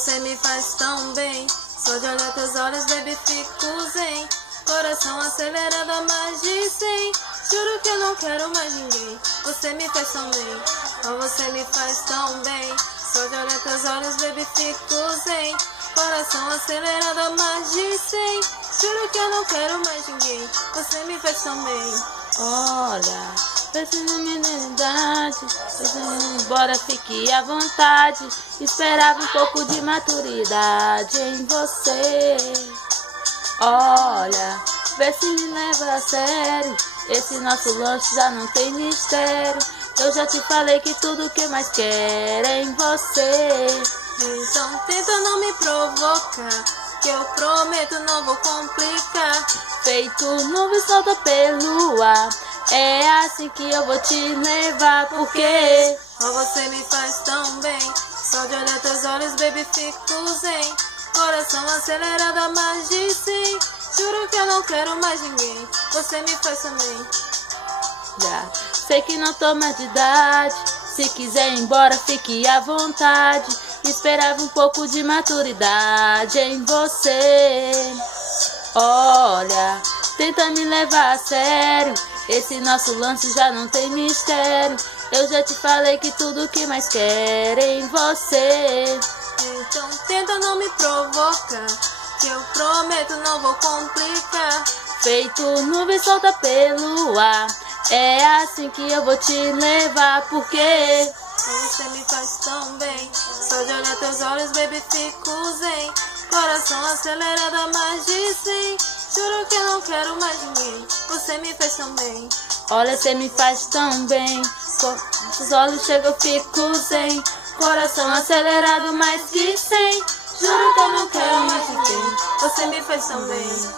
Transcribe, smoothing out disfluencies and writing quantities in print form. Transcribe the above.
Você me faz tão bem. Só de olhar teus olhos, baby, fico zen. Coração acelerado a mais de 100. Juro que eu não quero mais ninguém. Você me faz tão bem. Oh, você me faz tão bem. Só de olhar teus olhos, baby, fico zen. Coração acelerado a mais de 100. Juro que eu não quero mais ninguém. Você me faz tão bem. Olha, pense na mentalidade, embora fique à vontade. Esperava um pouco de maturidade em você. Olha, vê se me leva a sério. Esse nosso lanche já não tem mistério. Eu já te falei que tudo que mais quero é em você. Então tenta não me provocar, que eu prometo não vou complicar. Feito nuvem solta pelo ar, é assim que eu vou te levar, porque oh, você me faz tão bem. Só de olhar teus olhos, baby, fico zen. Coração acelerado a mais de 100. Juro que eu não quero mais ninguém. Você me faz também. já sei que não tô mais de idade. Se quiser ir embora, fique à vontade. Esperava um pouco de maturidade em você. Olha, tenta me levar a sério. Esse nosso lance já não tem mistério. Eu já te falei que tudo que mais quero é em você. Então tenta não me provocar, que eu prometo não vou complicar. Feito nuvem solta pelo ar, é assim que eu vou te levar, porque você me faz tão bem. Só de olhar teus olhos, baby, fico zen. Coração acelerado a mais de 100. Juro que eu não quero mais ninguém. Você me faz tão bem. Olha, você me faz tão bem. Com os olhos chegam, eu fico zen. Coração acelerado mais que 100. Juro que eu não quero mais ninguém. Você me faz tão bem.